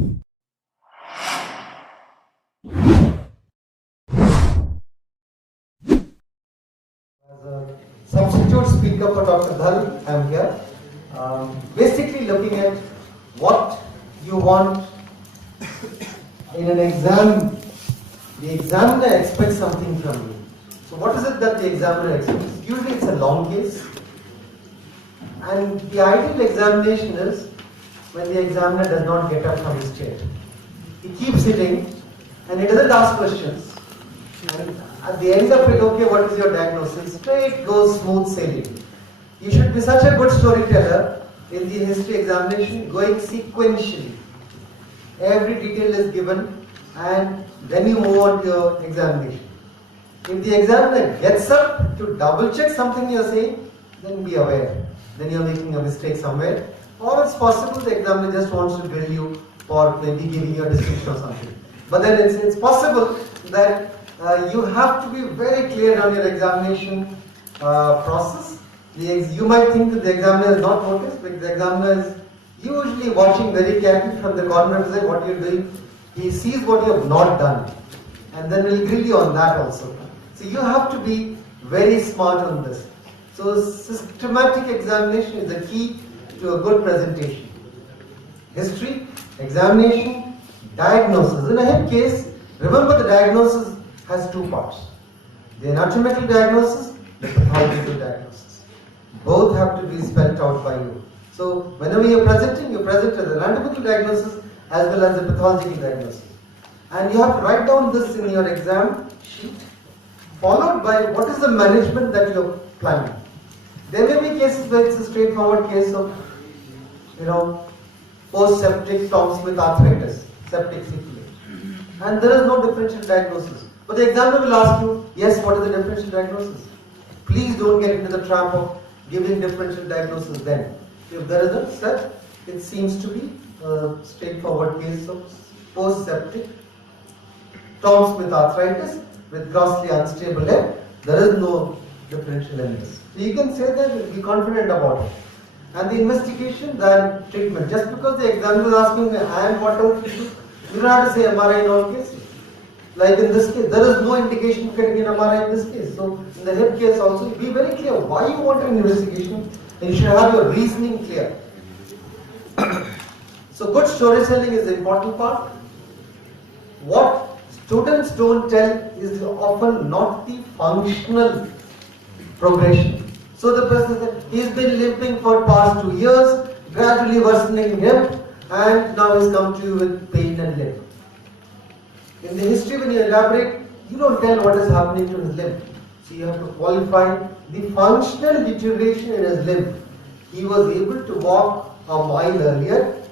As a substitute speaker for Dr. Dhal, I am here. Basically looking at what you want in an exam. The examiner expects something from you. So what is it that the examiner expects? Usually it's a long case. And the ideal examination is when the examiner does not get up from his chair. He keeps sitting and he doesn't ask questions. And at the end of it, okay, what is your diagnosis? Straight goes smooth sailing. You should be such a good storyteller in the history examination, going sequentially. Every detail is given and then you move on to your examination. If the examiner gets up to double check something you are saying, then be aware. Then you are making a mistake somewhere. Or it's possible the examiner just wants to drill you for maybe giving you a distinction or something. But then it's possible that you have to be very clear on your examination process. You might think that the examiner is not focused, but the examiner is usually watching very carefully from the corner of his eye what you're doing. He sees what you have not done and then will grill you on that also. So you have to be very smart on this. So systematic examination is the key to a good presentation. History, examination, diagnosis. In a hip case, remember the diagnosis has two parts. The anatomical diagnosis, the pathological diagnosis. Both have to be spelled out by you. So whenever you present the anatomical diagnosis as well as the pathological diagnosis. And you have to write down this in your exam sheet, followed by what is the management that you are planning. There may be cases where it's a straightforward case of, post-septic Tom-Smith arthritis, septic sequelae. And there is no differential diagnosis. But the examiner will ask you, yes, what is the differential diagnosis? Please don't get into the trap of giving differential diagnosis then. If there is a such, it seems to be a straightforward case of post-septic Tom-Smith arthritis with grossly unstable leg. There is no differential in this. So you can say that, be confident about it. And the investigation, then treatment. Just because the examiner is asking, and what else you do, you don't have to say MRI in all cases. Like in this case, there is no indication of getting an MRI in this case. So in the hip case also, be very clear why you want an investigation, and you should have your reasoning clear. So good storytelling is the important part. What students don't tell is often not the functional progression. So the person said, he's been limping for past 2 years, gradually worsening hip, and now he's come to you with pain and limp. In the history, when you elaborate, you don't tell what is happening to his limb. So you have to qualify the functional deterioration in his limb. He was able to walk a mile earlier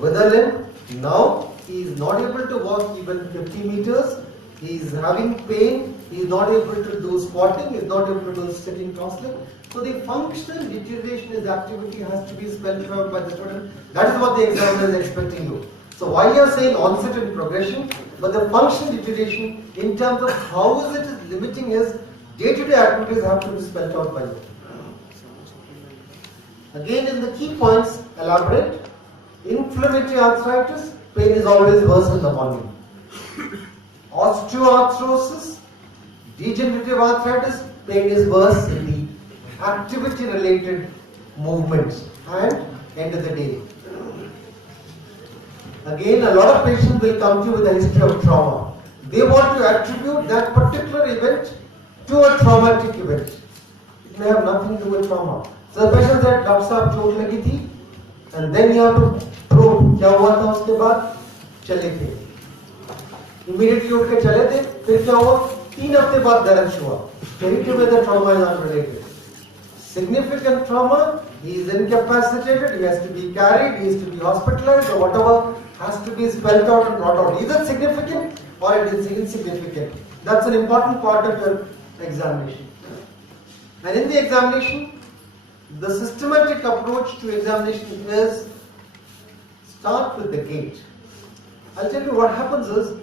with a limb. Now he is not able to walk even 50 meters. He is having pain. He is not able to do squatting. He is not able to do sitting cross-legged. So the functional deterioration in the activity has to be spelled out by the student. That is what the examiner is expecting you. So while you are saying onset and progression, but the functional deterioration in terms of how is it limiting his day-to-day activities have to be spelled out by you. Again, in the key points, elaborate. Inflammatory arthritis, pain is always worse in the morning. Osteoarthrosis, degenerative arthritis, pain is worse in the activity-related movements and end of the day. Again, a lot of patients will come to you with a history of trauma. They want to attribute that particular event to a traumatic event. It may have nothing to do with trauma. So the patient said, Dr. Saab, चोट लगी थी, and then you have to probe क्या हुआ था उसके बाद चले थे. Immediately उठ के चले थे, फिर क्या हुआ? 3 हफ्ते बाद दर्द हुआ. Territory where the trauma is unrelated. Significant trauma, he is incapacitated, he has to be carried, he is to be hospitalized, or whatever has to be spelled out and brought out. Is it significant or it is insignificant? That's an important part of your examination. And in the examination, the systematic approach to examination is start with the gate. I'll tell you what happens is,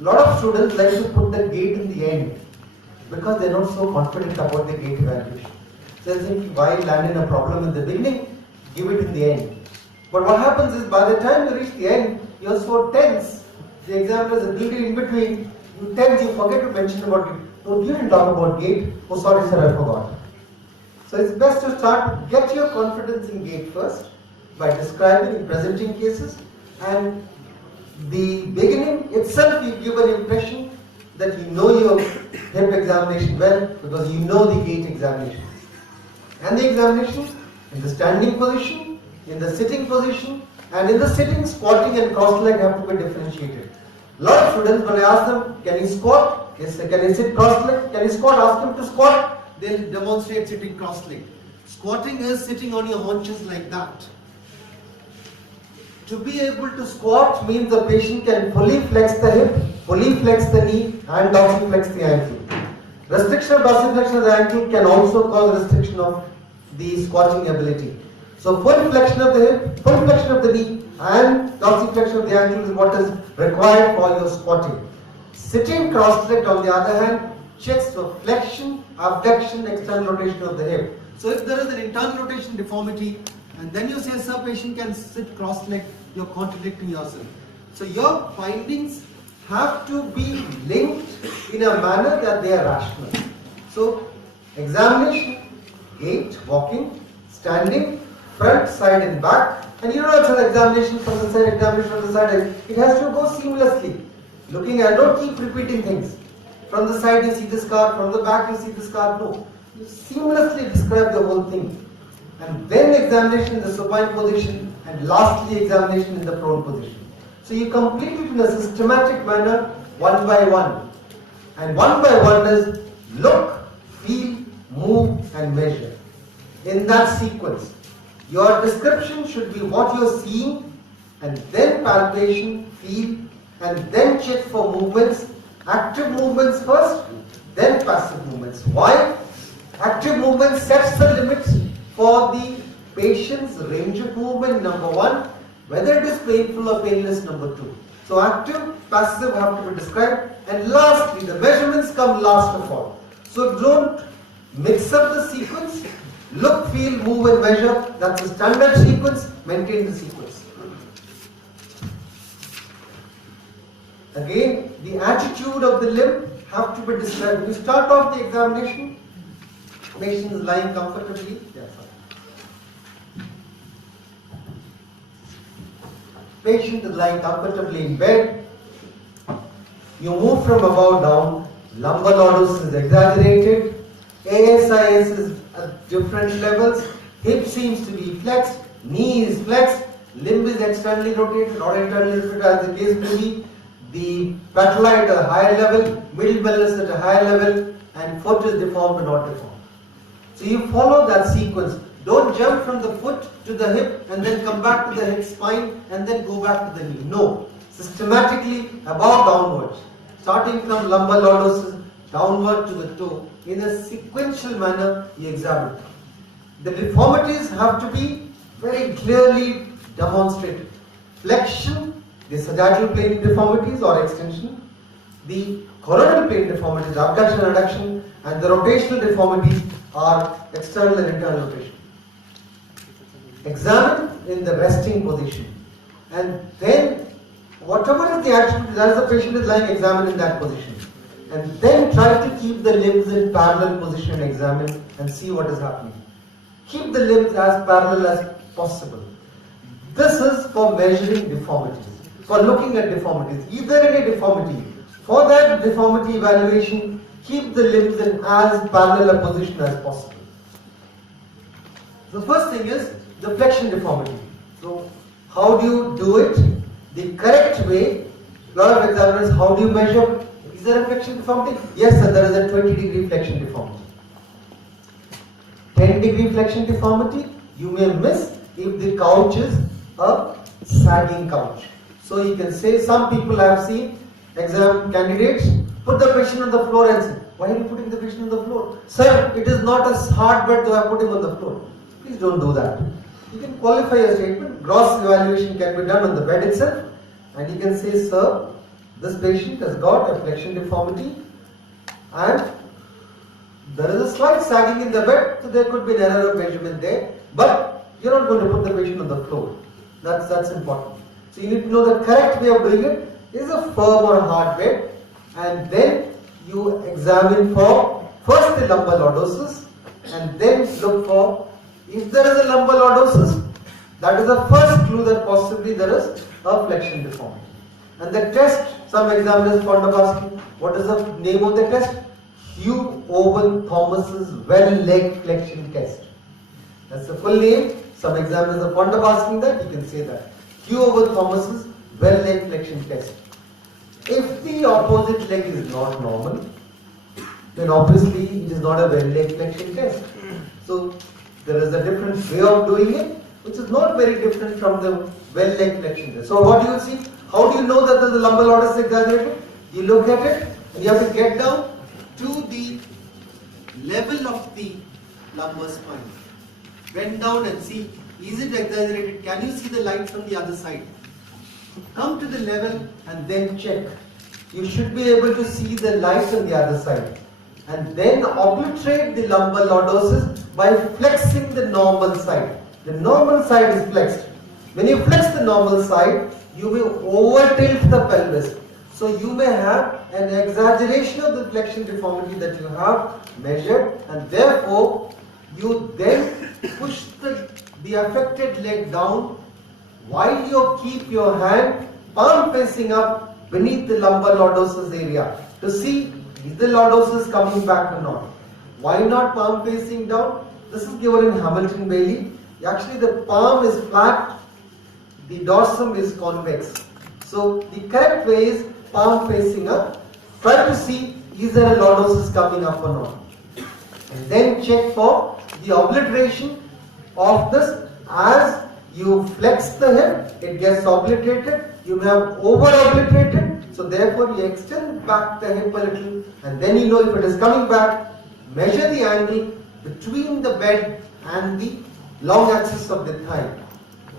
a lot of students like to put the gate in the end because they're not so confident about the gate evaluation. So they think, why land in a problem in the beginning, give it in the end. But what happens is, by the time you reach the end, you're so tense, the examiner is a little in between, you tense, you forget to mention about it. No, you didn't talk about gait. Oh, sorry, sir, I forgot. So it's best to start, get your confidence in gait first by describing in presenting cases, and the beginning itself you give an impression that you know your hip examination well because you know the gait examination. And the examination in the standing position, in the sitting position, and in the sitting, squatting and cross leg have to be differentiated. A lot of students, when I ask them, can you squat? Yes, can you sit cross leg? Can you squat? Ask them to squat. They'll demonstrate sitting cross leg. Squatting is sitting on your haunches like that. To be able to squat means the patient can fully flex the hip, fully flex the knee, and dorsiflex the ankle. Restriction of dorsiflexion of the ankle can also cause restriction of the squatting ability. So full flexion of the hip, full flexion of the knee, and dorsiflexion of the ankle is what is required for your squatting. Sitting cross-legged, on the other hand, checks for flexion, abduction, external rotation of the hip. So if there is an internal rotation deformity, and then you say, sir, patient can sit cross-legged, you're contradicting yourself. So your findings have to be linked in a manner that they are rational. So examination, gait, walking, standing, front, side and back, and unilateral examination from the side, examination from the side, it has to go seamlessly. Looking at, don't keep repeating things. From the side you see the scar, from the back you see the scar, no. You seamlessly describe the whole thing. And then examination in the supine position, and lastly examination in the prone position. So you complete it in a systematic manner, one by one. And one by one is look, feel, move and measure. In that sequence, your description should be what you are seeing, and then palpation, feel, and then check for movements. Active movements first, then passive movements. Why? Active movement sets the limits for the patient's range of movement, number one, whether it is painful or painless, number two. So active, passive have to be described, and lastly the measurements come last of all. So don't mix up the sequence, look, feel, move and measure, that's the standard sequence, maintain the sequence. Again, the attitude of the limb have to be described. We start off the examination, patient is lying comfortably. Patient is lying comfortably in bed. You move from above down. Lumbar lordosis is exaggerated. ASIS is at different levels. Hip seems to be flexed. Knee is flexed. Limb is externally rotated or internally rotated as the case may be. The patella at a higher level, middle belly at a higher level, and foot is deformed or not deformed. So you follow that sequence. Don't jump from the foot to the hip and then come back to the hip spine and then go back to the knee. No. Systematically, above downwards. Starting from lumbar lordosis downward to the toe. In a sequential manner, you examine. The deformities have to be very clearly demonstrated. Flexion, the sagittal plane deformities or extension. The coronal plane deformities, abduction, adduction, and the rotational deformities are external and internal rotation. Examine in the resting position, and then whatever is the attitude as the patient is lying, examine in that position, and then try to keep the limbs in parallel position and examine and see what is happening. Keep the limbs as parallel as possible. This is for measuring deformities, for looking at deformities. Is there any deformity? For that deformity evaluation, keep the limbs in as parallel a position as possible. The first thing is the flexion deformity. So how do you do it? The correct way, a lot of examiners, how do you measure? Is there a flexion deformity? Yes sir, there is a 20-degree flexion deformity. 10-degree flexion deformity, you may miss if the couch is a sagging couch. So you can say, some people I have seen, exam candidates, put the patient on the floor and say, why are you putting the patient on the floor? Sir, it is not a hard bed, so I put him on the floor. Please don't do that. You can qualify your statement. Gross evaluation can be done on the bed itself, and you can say, sir, this patient has got a flexion deformity and there is a slight sagging in the bed, so there could be an error of measurement there, but you're not going to put the patient on the floor. That's important. So you need to know the correct way of doing it. Is a firm or hard bed, and then you examine for first the lumbar lordosis, and then look for if there is a lumbar lordosis. That is the first clue that possibly there is a flexion deformity. And the test, some examiners found of asking, what is the name of the test? Hugh Owen Thomas's well leg flexion test. That's the full name. Some examiners are fond of asking that, you can say that. Hugh Owen Thomas's well leg flexion test. If the opposite leg is not normal, then obviously it is not a well leg flexion test. So there is a different way of doing it, which is not very different from the well leg flexion test. So what do you see? How do you know that the lumbar lordosis is exaggerated? You look at it and you have to get down to the level of the lumbar spine. Bend down and see, is it exaggerated? Can you see the light from the other side? Come to the level and then check. You should be able to see the light on the other side. And then obliterate the lumbar lordosis by flexing the normal side. The normal side is flexed. When you flex the normal side, you will over tilt the pelvis. So you may have an exaggeration of the flexion deformity that you have measured, and therefore you then push the affected leg down while you keep your hand palm facing up beneath the lumbar lordosis area to see is the lordosis coming back or not. Why not palm facing down? This is given in Hamilton Bailey. Actually the palm is flat, the dorsum is convex. So the correct way is palm facing up. Try to see is there a lordosis coming up or not. And then check for the obliteration of this. As you flex the hip, it gets obliterated. You may have over obliterated. So therefore you extend back the hip a little, and then you know if it is coming back. Measure the angle between the bed and the long axis of the thigh.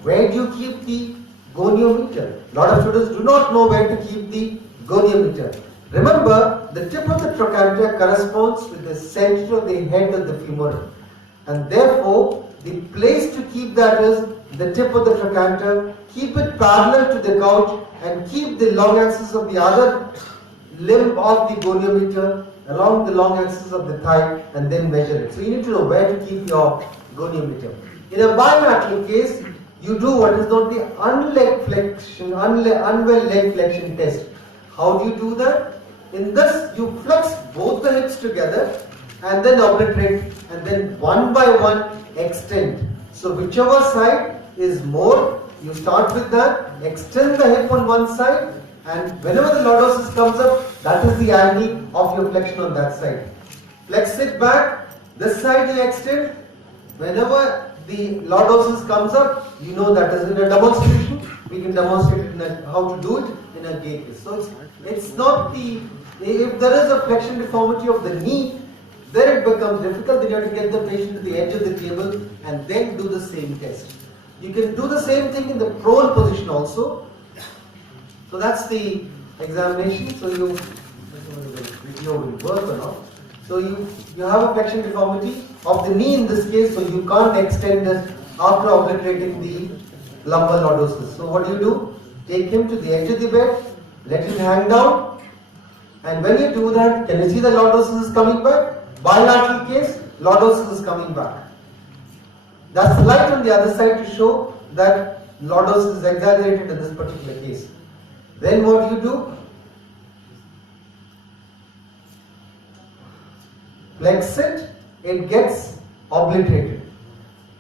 Where do you keep the goniometer? A lot of students do not know where to keep the goniometer. Remember, the tip of the trochanter corresponds with the center of the head of the femoral, and therefore the place to keep that is the tip of the trochanter. Keep it parallel to the couch and keep the long axis of the other limb of the goniometer along the long axis of the thigh, and then measure it. So you need to know where to keep your goniometer. In a bilateral case, you do what is known the unwell leg flexion test. How do you do that? In this, you flex both the hips together and then obliterate, and then one by one extend. So whichever side is more, you start with that, extend the hip on one side, and whenever the lordosis comes up, that is the angle of your flexion on that side. Flex it back, this side you extend. Whenever the lordosis comes up, you know that is in a demonstration. We can demonstrate how to do it in a gait case. So it's not the, if there is a flexion deformity of the knee, then it becomes difficult. Then you have to get the patient to the edge of the table and then do the same test. You can do the same thing in the prone position also. So that's the examination. So you, video will work or not. So you have a flexion deformity of the knee in this case, so you can't extend this after obliterating the lumbar lordosis. So what do? Take him to the edge of the bed, let him hang down, and when you do that, can you see the lordosis is coming back? Bilateral case, lordosis is coming back. That's the light on the other side to show that lordosis is exaggerated in this particular case. Then what do? Flex it, it gets obliterated.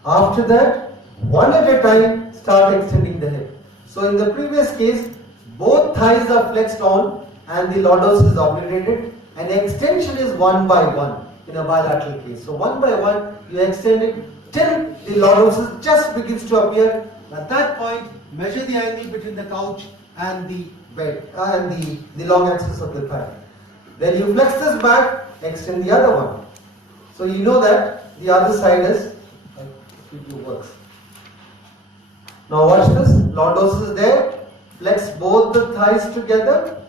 After that, one at a time, start extending the hip. So in the previous case, both thighs are flexed on and the lordosis is obliterated, and extension is one by one in a bilateral case. So one by one, you extend it till the lordosis just begins to appear. At that point, measure the angle between the couch and the bed and the long axis of the thigh. Then you flex this back, extend the other one. So you know that the other side is works. Now watch this. Lordosis is there. Flex both the thighs together.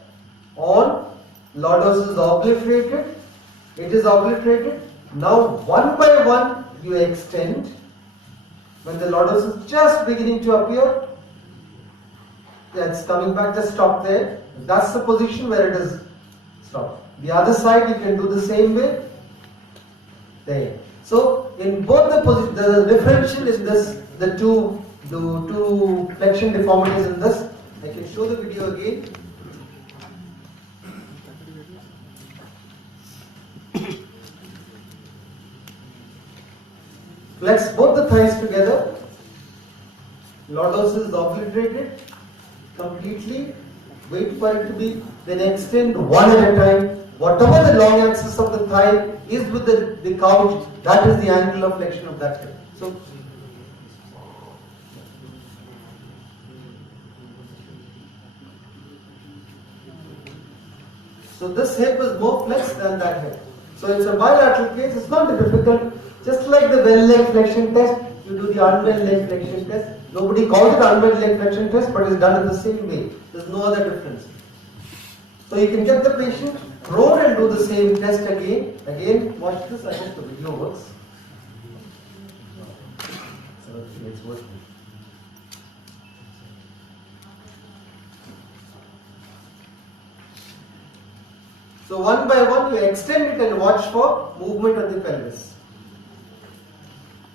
On. Lordosis is obliterated. It is obliterated. Now one by one you extend. When the lordosis is just beginning to appear, That's coming back, just stop there. That's the position where it is stopped. The other side you can do the same way. There. So in both the position, the differential in this, the two flexion deformities in this. I can show the video again. Flex both the thighs together. Lordosis is obliterated completely. Wait for it to be, then extend one at a time. Whatever the long axis of the thigh is with the couch, that is the angle of flexion of that hip. So this hip is more flexed than that hip. So it's a bilateral case, it's not difficult. Just like the well leg flexion test, you do the unwell leg flexion test. Nobody calls it unwell leg flexion test, but it's done in the same way. There's no other difference. So you can get the patient prone and do the same test again. Again, watch this. I hope the video works. So it's working. So one by one, you extend it and watch for movement of the pelvis.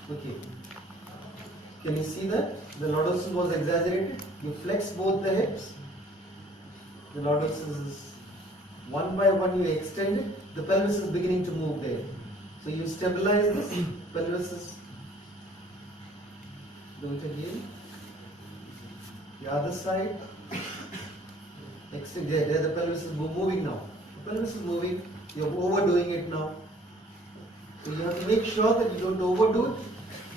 Okay. Can you see that? The lordosis was exaggerated. You flex both the hips. The lordosis is one by one, you extend it. The pelvis is beginning to move there. So you stabilize this. Pelvis is. Do it again. The other side. Extend there. There the pelvis is moving now. The pelvis is moving. You're overdoing it now. So you have to make sure that you don't overdo it.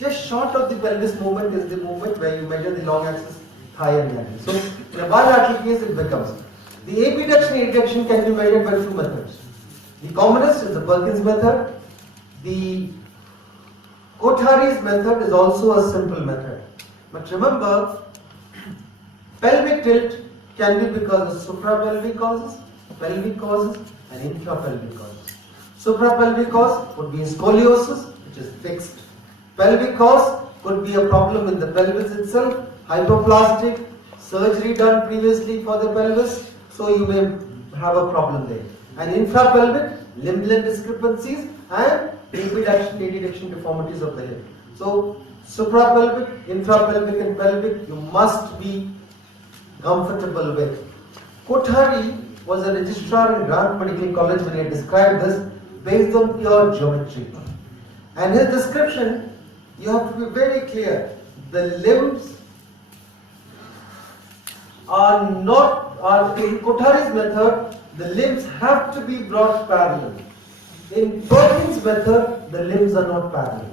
Just short of the pelvis movement is the movement where you measure the long axis thigh and leg. So in a bilateral case it becomes. The abduction adduction can be measured by two methods. The commonest is the Perkins method. The Kothari's method is also a simple method. But remember, pelvic tilt can be because of suprapelvic causes, pelvic causes and infrapelvic causes. Suprapelvic cause would be scoliosis, which is fixed. Pelvic cause could be a problem in the pelvis itself, hypoplastic, surgery done previously for the pelvis, so you may have a problem there. And infrapelvic, limb length discrepancies and abduction, adduction deformities of the hip. So suprapelvic, infrapelvic and pelvic you must be comfortable with. Kothari was a registrar in Grant Medical College when he described this based on pure geometry. And his description, you have to be very clear. The limbs are in Kothari's method, the limbs have to be brought parallel. In Perkins' method, the limbs are not parallel.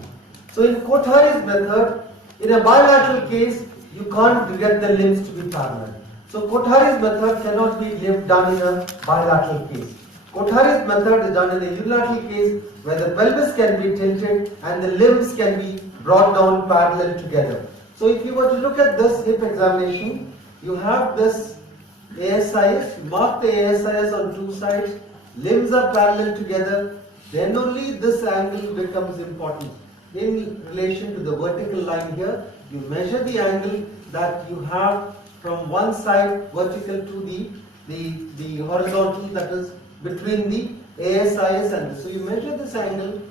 So in Kothari's method, in a bilateral case, you can't get the limbs to be parallel. So Kothari's method cannot be done in a bilateral case. Kothari's method is done in a unilateral case where the pelvis can be tilted and the limbs can be brought down parallel together. So if you were to look at this hip examination, you have this ASIS, mark the ASIS on two sides, limbs are parallel together, then only this angle becomes important. In relation to the vertical line here, you measure the angle that you have from one side vertical to the horizontal, that is between the ASIS and this. So you measure this angle,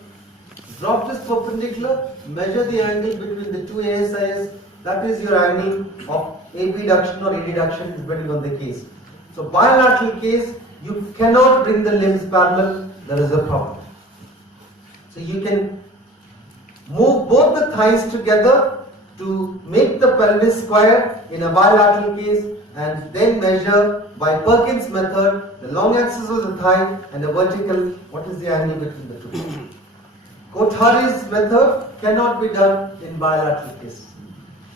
drop this perpendicular, measure the angle between the two ASIS, that is your angle of abduction or adduction depending on the case. So bilateral case, you cannot bring the limbs parallel, there is a problem. So you can move both the thighs together to make the pelvis square in a bilateral case and then measure by Perkins' method the long axis of the thigh and the vertical, what is the angle between the two. Kothari's method cannot be done in bilateral cases.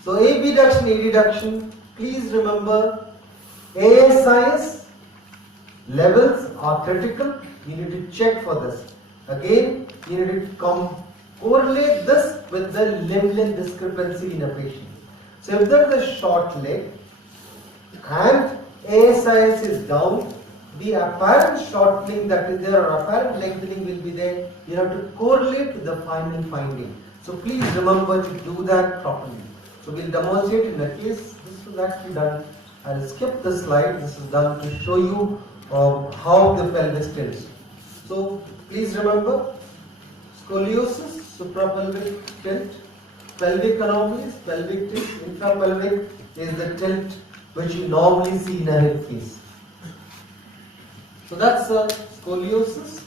So abduction, adduction, please remember ASIS levels are critical, you need to check for this. Again, you need to correlate this with the limb length discrepancy in a patient. So if there is a short leg and ASIS is down, the apparent shortening that is there or apparent lengthening will be there. You have to correlate with the final finding. So please remember to do that properly. So we'll demonstrate in a case. This was actually done I'll skip this slide. This is done to show you how the pelvis tilts. So please remember, scoliosis, suprapelvic tilt, pelvic anomalies, pelvic tilt, infrapelvic is the tilt which you normally see in a hip case. So that's scoliosis,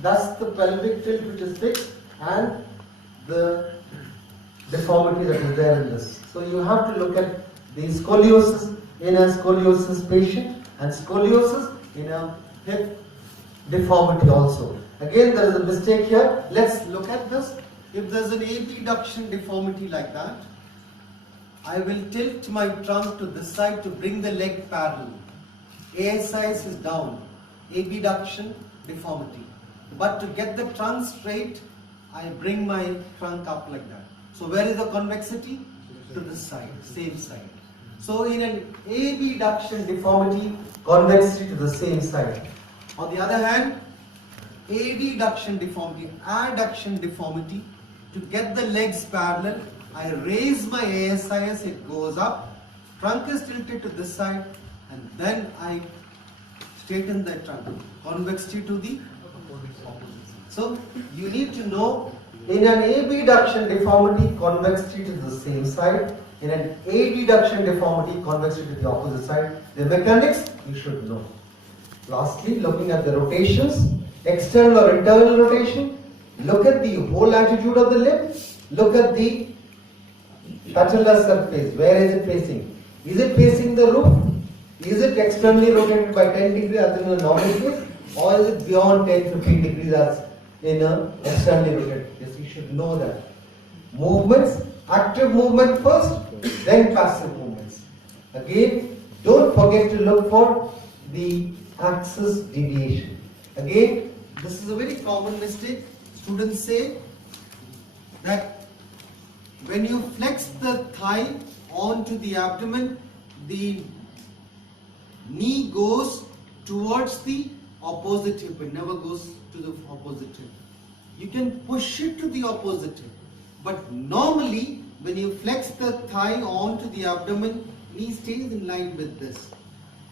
that's the pelvic tilt which is fixed, and the deformity that is there in this. So you have to look at the scoliosis in a scoliosis patient and scoliosis in a hip deformity also. Again, there is a mistake here. Let's look at this. If there is an abduction deformity like that, I will tilt my trunk to this side to bring the leg parallel. ASIS is down, abduction deformity. But to get the trunk straight, I bring my trunk up like that. So where is the convexity? To this side, same side. So in an abduction deformity, convexity to the same side. On the other hand, adduction deformity, adduction deformity, to get the legs parallel, I raise my ASIS, it goes up, trunk is tilted to this side, and then I straighten the trunk, convexity to the opposite. So you need to know, in an abduction deformity, convexity to the same side, in an adduction deformity, convexity to the opposite side. The mechanics you should know. Lastly, looking at the rotations, external or internal rotation, look at the whole attitude of the limb, look at the patellar surface, where is it facing? Is it facing the roof? Is it externally rotated by 10 degrees as in a normal case, or is it beyond 10-15 degrees as in a externally rotated case? You should know that. Movements, active movement first, then passive movements. Again, don't forget to look for the axis deviation. Again, this is a very common mistake. Students say that when you flex the thigh onto the abdomen, the knee goes towards the opposite hip. It never goes to the opposite hip. You can push it to the opposite hip. But normally, when you flex the thigh onto the abdomen, knee stays in line with this.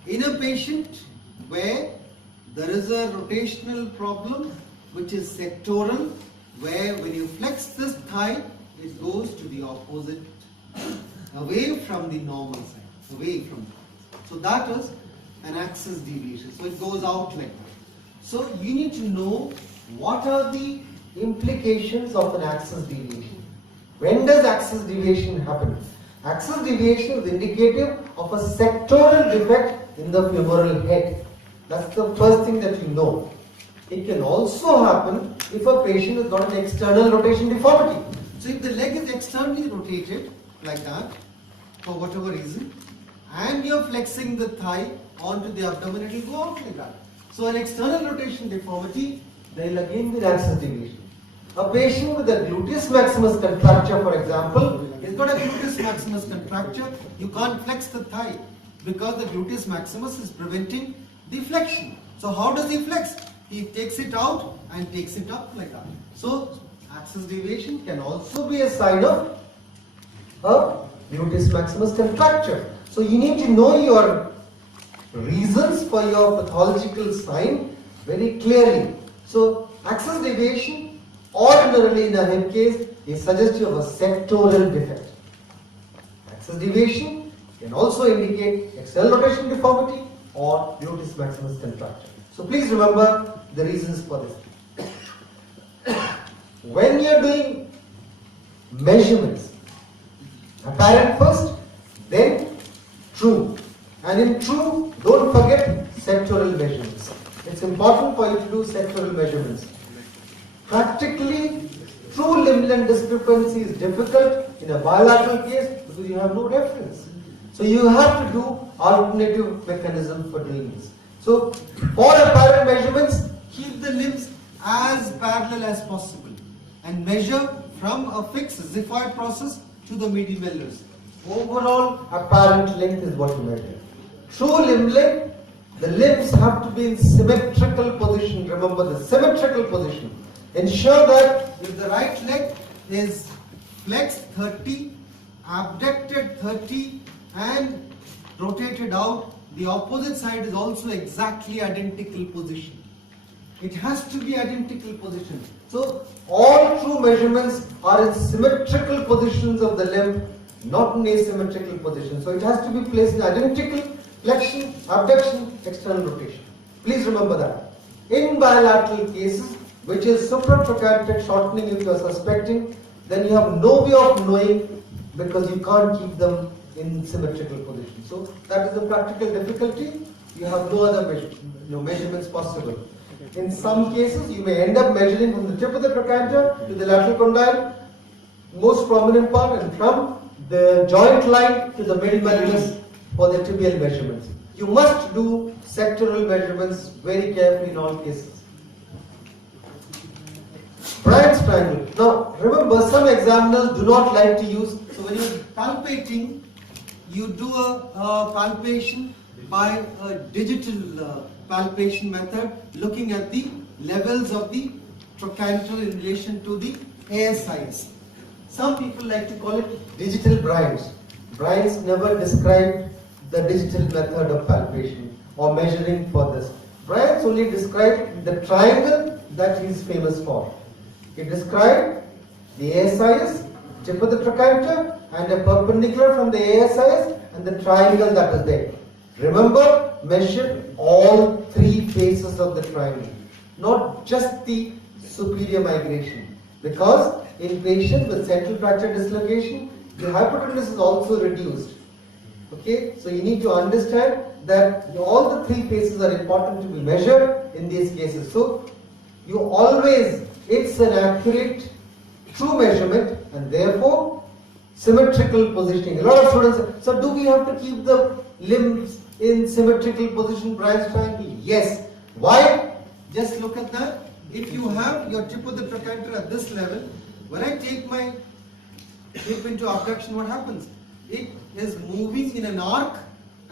In a patient where there is a rotational problem, which is sectoral, where when you flex this thigh, it goes to the opposite, away from the normal side, away from that. So that is an axis deviation. So it goes out like that. So you need to know what are the implications of an axis deviation. When does axis deviation happen? Axis deviation is indicative of a sectoral defect in the femoral head. That's the first thing that you know. It can also happen if a patient has got an external rotation deformity. So if the leg is externally rotated like that, for whatever reason, and you're flexing the thigh onto the abdomen, it will go out like that. So an external rotation deformity, there will again be an axis deviation. A patient with a gluteus maximus contracture, for example, has got a gluteus maximus contracture, you can't flex the thigh because the gluteus maximus is preventing the flexion. So how does he flex? He takes it out and takes it up like that. So axis deviation can also be a sign of a gluteus maximus contracture. So you need to know your reasons for your pathological sign very clearly. So axis deviation ordinarily in a hip case is suggestive of a sectoral defect. Axis deviation can also indicate external rotation deformity or gluteus maximus contracture. So please remember the reasons for this. When you are doing measurements, apparent first, then true. And in true, don't forget sectoral measurements. It's important for you to do sectoral measurements. Practically, true limb length discrepancy is difficult in a bilateral case because you have no reference. So you have to do alternative mechanism for doing this. So for apparent measurements, keep the limbs as parallel as possible and measure from a fixed xiphoid process to the medial malleus. Overall apparent length is what you measure. True limb length, the limbs have to be in symmetrical position. Remember the symmetrical position. Ensure that if the right leg is flexed 30, abducted 30 and rotated out, the opposite side is also exactly identical position. It has to be identical position. So all true measurements are in symmetrical positions of the limb, not in asymmetrical position. So it has to be placed in identical flexion, abduction, external rotation. Please remember that. In bilateral cases, which is supratrochanteric shortening if you are suspecting, then you have no way of knowing because you can't keep them in symmetrical position. So that is the practical difficulty. You have no other measurements possible. In some cases, you may end up measuring from the tip of the trochanter to the lateral condyle, most prominent part, and from the joint line to the middle malleolus for the tibial measurements. You must do sectoral measurements very carefully in all cases. Bryant's triangle. Now remember, some examiners do not like to use, so when you're palpating, you do a palpation by a digital palpation method, looking at the levels of the trochanter in relation to the ASIs. Some people like to call it digital Bryant's. Bryant's never described the digital method of palpation or measuring for this. Bryant's only described the triangle that he is famous for. He described the ASIS, tip of the trochanter, and a perpendicular from the ASIS and the triangle that is there. Remember, measure all three faces of the triangle, not just the superior migration. Because in patients with central fracture dislocation, the hypotenuse is also reduced. Okay, so you need to understand that all the three faces are important to be measured in these cases. So you always, it's an accurate, true measurement, and therefore symmetrical positioning. A lot of students say, so do we have to keep the limbs in symmetrical position, Bryant's triangle? Yes. Why? Just look at that. If you have your tip of the trochanter at this level, when I take my hip into abduction, what happens? It is moving in an arc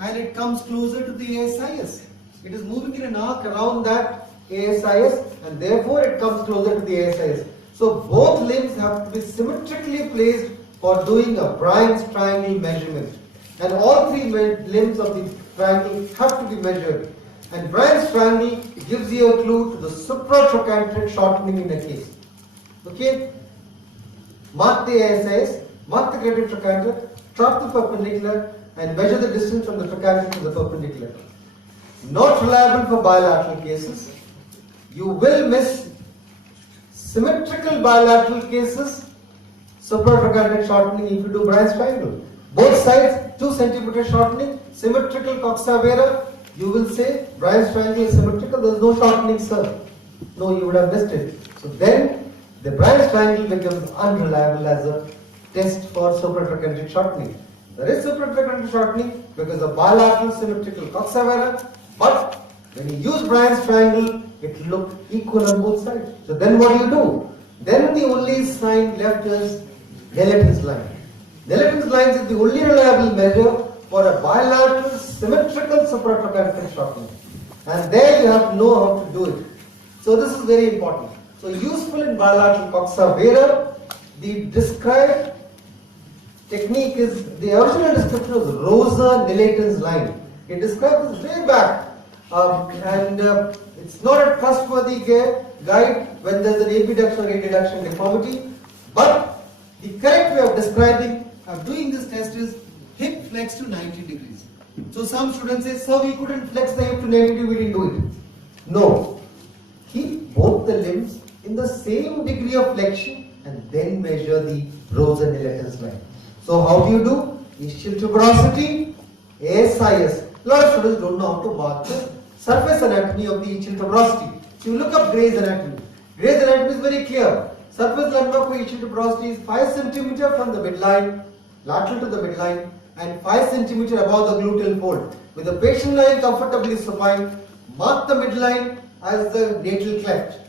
and it comes closer to the ASIS. It is moving in an arc around that ASIS and therefore it comes closer to the ASIS. So both limbs have to be symmetrically placed for doing a Bryant's triangle measurement. And all three limbs of the triangle have to be measured. And Bryant's triangle gives you a clue to the supratrochanteric shortening in a case. Okay? Mark the ASIS, mark the greater trochanter, drop the perpendicular, and measure the distance from the trochanter to the perpendicular. Not reliable for bilateral cases. You will miss symmetrical bilateral cases, supratrochanteric shortening if you do Bryant's triangle. Both sides, 2 centimeter shortening, symmetrical coxa vara, you will say Bryant's triangle is symmetrical, there is no shortening, sir. No, you would have missed it. So then, the Bryant's triangle becomes unreliable as a test for supratrochanteric shortening. There is supratrochanteric shortening because of bilateral symmetrical coxa vara, but when you use Bryant's triangle, it looks equal on both sides. So then what do? Then the only sign left is Neletin's line. Neletin's line is the only reliable measure for a bilateral symmetrical supratrochanteric shortening. And there you have to know how to do it. So this is very important. So useful in bilateral coxa vara. The described technique is, the original description was Rosa Neletin's line. It describes this way back. It's not a trustworthy guide when there is an abduction or adduction deformity. But the correct way of describing, of doing this test is hip flex to 90 degrees. So some students say, sir, we couldn't flex the hip to 90 degrees, we didn't do it. No. Keep both the limbs in the same degree of flexion and then measure the Rosa Neletin's line. So how do you do? Ischial tuberosity, ASIS. A lot of students don't know how to mark the surface anatomy of the ischial tuberosity. So you look up Gray's anatomy. Gray's anatomy is very clear. Surface landmark for ischial tuberosity is 5 cm from the midline, lateral to the midline, and 5 cm above the gluteal fold. With the patient lying comfortably supine, mark the midline as the natal cleft.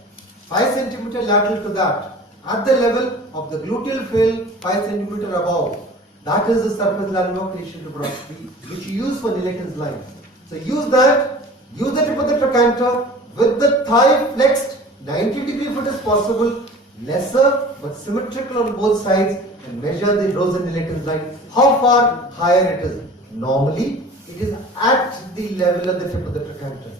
5 cm lateral to that. At the level of the gluteal fold, 5 cm above. That is the surface landmark for ischial tuberosity, which you use for Neletin's line. So use that, use the tip of the trochanter with the thigh flexed 90 degree if it is possible, lesser but symmetrical on both sides, and measure the Rosa Neletin's line. How far higher it is? Normally It is at the level of the tip of the trochanter.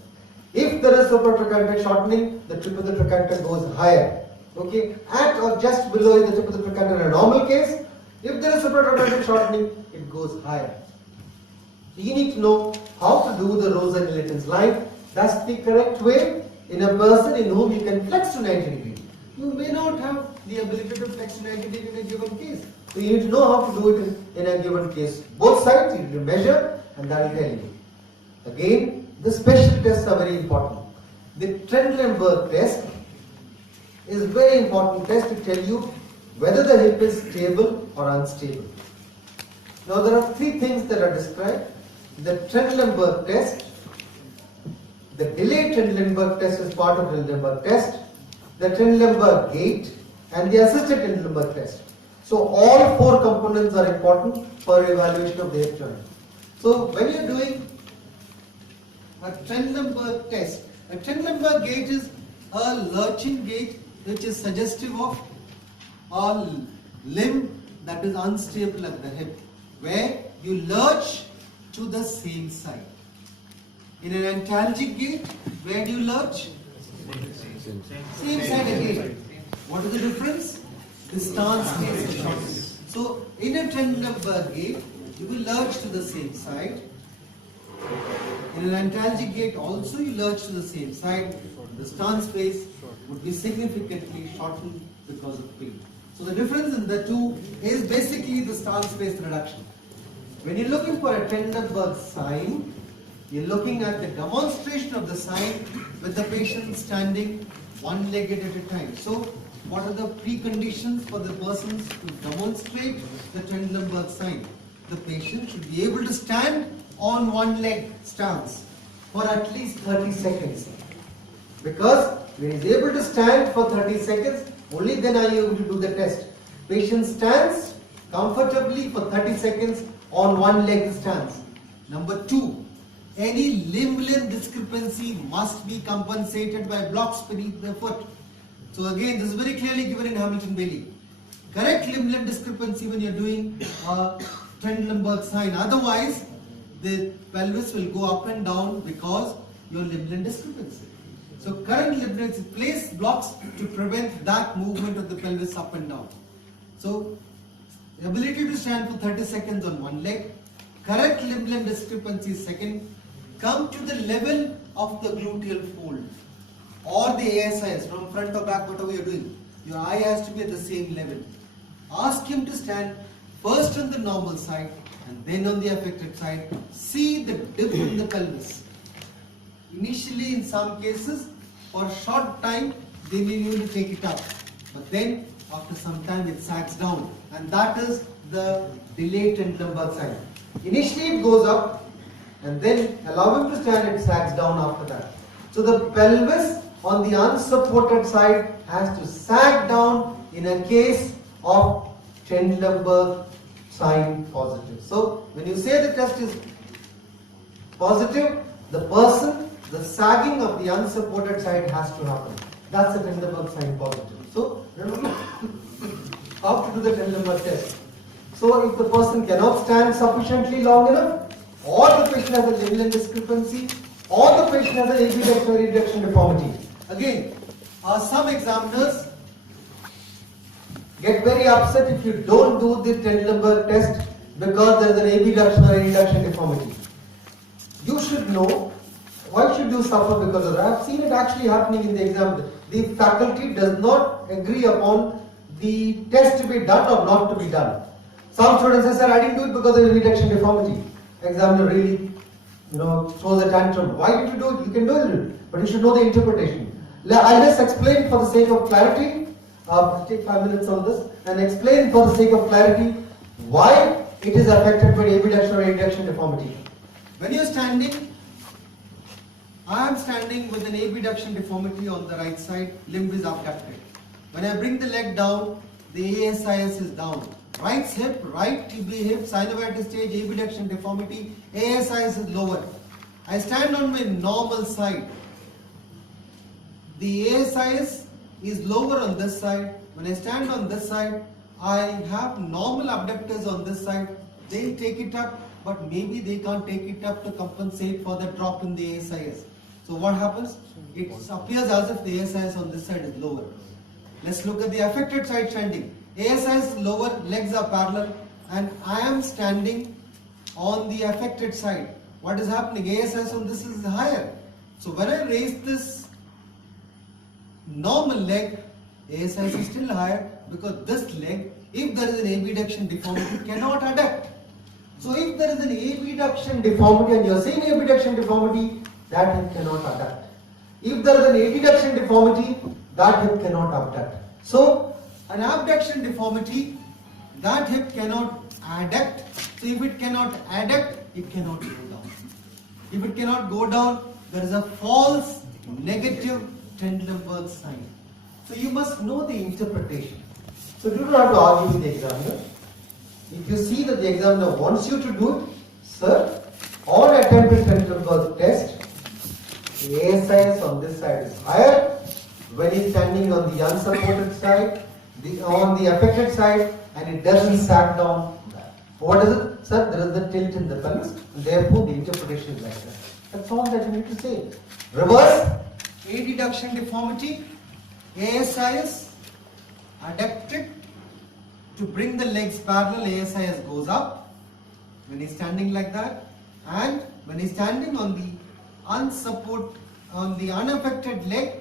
If there is supratrochanter shortening, the tip of the trochanter goes higher. Okay, at or just below the tip of the trochanter in a normal case. If there is supratrochanter shortening, it goes higher. You need to know how to do the Rosa dilatans line. That's the correct way in a person in whom you can flex to 90 degrees. You may not have the ability to flex to 90 degrees in a given case. So you need to know how to do it in a given case. Both sides you need to measure, and that will tell you. Again, the special tests are very important. The Trendelenburg test is a very important test to tell you whether the hip is stable or unstable. Now there are three things that are described. The Trendelenburg test, the delayed Trendelenburg test is part of the Trendelenburg test, the Trendelenburg gait, and the assisted Trendelenburg test. So all four components are important for evaluation of the hip joint. So when you are doing a Trendelenburg test, a Trendelenburg gait is a lurching gait which is suggestive of a limb that is unstable at the hip, where you lurch to the same side. In an antalgic gait, where do you lurch? Same side again. What is the difference? The stance stays short. So in a Trendelenburg gait, you will lurch to the same side. In an antalgic gait also you lurch to the same side. The stance space would be significantly shortened because of pain. So the difference in the two is basically the stance space reduction. When you're looking for a Trendelenburg sign, you're looking at the demonstration of the sign with the patient standing one-legged at a time. So what are the preconditions for the persons to demonstrate the Trendelenburg sign? The patient should be able to stand on one leg stance for at least 30 seconds. Because when he is able to stand for 30 seconds, only then are you able to do the test. Patient stands comfortably for 30 seconds on one leg stance. Number two, any limb length discrepancy must be compensated by blocks beneath the foot. So again, this is very clearly given in Hamilton-Bailey. Correct limb length discrepancy when you are doing a Trendelenburg sign. Otherwise, the pelvis will go up and down because your limb length discrepancy. So correct limb length, place blocks to prevent that movement of the pelvis up and down. So the ability to stand for 30 seconds on one leg, correct limb length discrepancy second, come to the level of the gluteal fold or the ASIS from front or back, whatever you are doing. Your eye has to be at the same level. Ask him to stand first on the normal side and then on the affected side. See the dip in the pelvis. Initially, in some cases, for a short time, they may need to take it up. But then, after some time, it sags down. And that is the delayed Trendelenburg sign. Initially, it goes up, and then allow him to stand, it sags down after that. So the pelvis on the unsupported side has to sag down in a case of Trendelenburg sign positive. So when you say the test is positive, the person, the sagging of the unsupported side has to happen. That's the Trendelenburg sign positive. So remember how to do the Trendelenburg test. So if the person cannot stand sufficiently long enough, or the patient has a limb length discrepancy, or the patient has an ambidextrous or adduction deformity. Again, some examiners get very upset if you don't do the Trendelenburg test because there is an abduction or adduction deformity. You should know why should you suffer because of that. I have seen it actually happening in the exam. The faculty does not agree upon the test to be done or not to be done. Some students say, sir, I didn't do it because of abduction deformity. Examiner really, throws a tantrum. Why did you do it? You can do it, but you should know the interpretation. I'll just explain for the sake of clarity. I'll take 5 minutes on this and explain for the sake of clarity why it is affected by abduction or adduction deformity. When you are standing, I am standing with an abduction deformity on the right side, limb is abducted. When I bring the leg down, the ASIS is down. Right hip, right TB hip, synovitis stage, abduction deformity, ASIS is lower. I stand on my normal side. The ASIS is lower on this side. When I stand on this side, I have normal abductors on this side. They'll take it up, but maybe they can't take it up to compensate for the drop in the ASIS. So what happens? It appears as if the ASIS on this side is lower. Let's look at the affected side standing. ASIS is lower, legs are parallel, and I am standing on the affected side. What is happening? ASIS on this is higher. So when I raise this normal leg, ASIS is still higher because this leg, if there is an abduction deformity, cannot adduct. So if there is an abduction deformity and you are saying abduction deformity, that hip cannot adduct. If there is an adduction deformity, that hip cannot abduct. So an abduction deformity, that hip cannot adduct. So if it cannot adduct, it cannot go down. If it cannot go down, there is a false negative Trendelenburg sign. So you must know the interpretation. So you don't have to argue with the examiner. If you see that the examiner wants you to do it, sir, on attempted Trendelenburg test, the ASIS on this side is higher. When he's standing on the unsupported side, on the affected side, and it doesn't sag down. What is it? Sir, there is a tilt in the pelvis, and therefore the interpretation is like that. That's all that you need to say. Reverse. Adduction deformity, ASIS adducted to bring the legs parallel, ASIS goes up when he's standing like that, and when he's standing on the unaffected leg,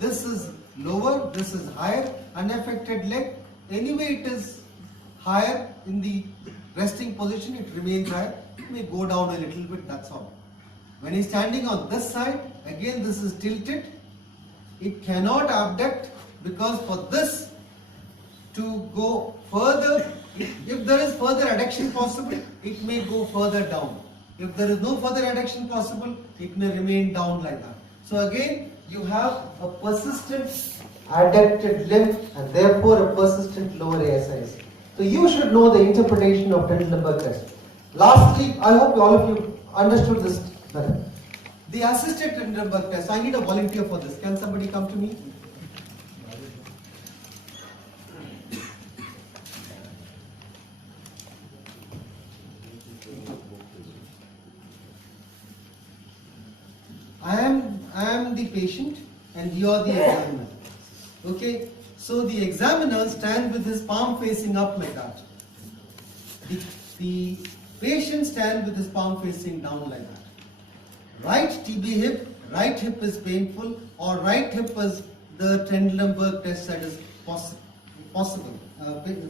this is lower, this is higher. Unaffected leg, anyway it is higher in the resting position, it remains higher. It may go down a little bit, that's all. When he's standing on this side, again this is tilted. It cannot abduct because for this to go further, if there is further adduction possible, it may go further down. If there is no further adduction possible, it may remain down like that. So again, you have a persistent adducted limb and therefore a persistent lower ASIS. So you should know the interpretation of Trendelenburg test. Lastly, I hope all of you understood this method. The assisted Trendelenburg test. I need a volunteer for this. Can somebody come to me? I am the patient and you are the examiner. Okay, so the examiner stands with his palm facing up like that. The patient stands with his palm facing down like that. Right TB hip, right hip is painful, or right hip is the Trendelenburg test that is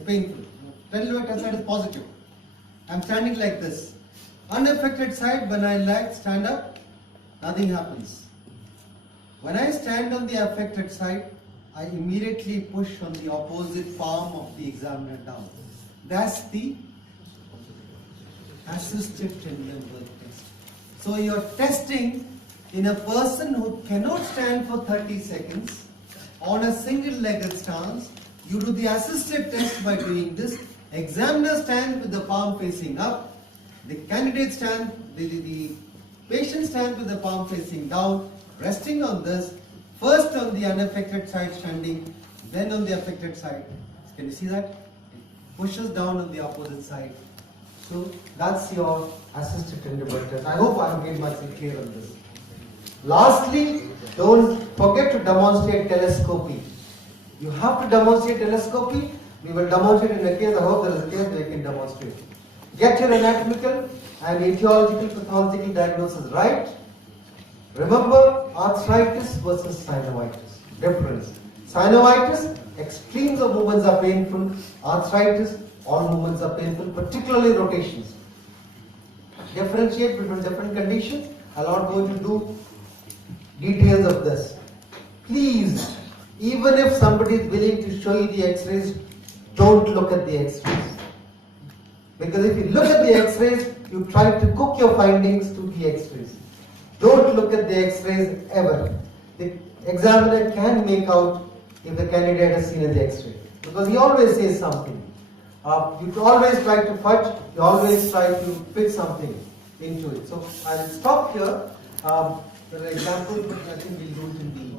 painful. Trendelenburg test that is positive. I am standing like this. Unaffected side, when I stand up, nothing happens. When I stand on the affected side, I immediately push on the opposite palm of the examiner down. That's the assisted Trendelenburg test. So you're testing in a person who cannot stand for 30 seconds on a single-legged stance. You do the assisted test by doing this. Examiner stands with the palm facing up. The candidate stands, the patient stands with the palm facing down, resting on this, first on the unaffected side standing, then on the affected side. Can you see that? It pushes down on the opposite side. So that's your assisted Trendelenburg test. I hope I have made myself clear on this. Lastly, don't forget to demonstrate telescopy. You have to demonstrate telescopy. We will demonstrate in a case. I hope there is a case where you can demonstrate. Get your anatomical and etiological pathological diagnosis right. Remember, arthritis versus synovitis. Difference. Synovitis, extremes of movements are painful. Arthritis, all movements are painful, particularly rotations. Differentiate between different conditions. I'm not going to do details of this. Please, even if somebody is willing to show you the x-rays, don't look at the x-rays. Because if you look at the x-rays, you try to cook your findings to the x-rays. Don't look at the x-rays ever. The examiner can make out if the candidate has seen the x-ray. Because he always says something. You always try to fudge, you always try to fit something into it. So I'll stop here. For example, but I think we'll do it in the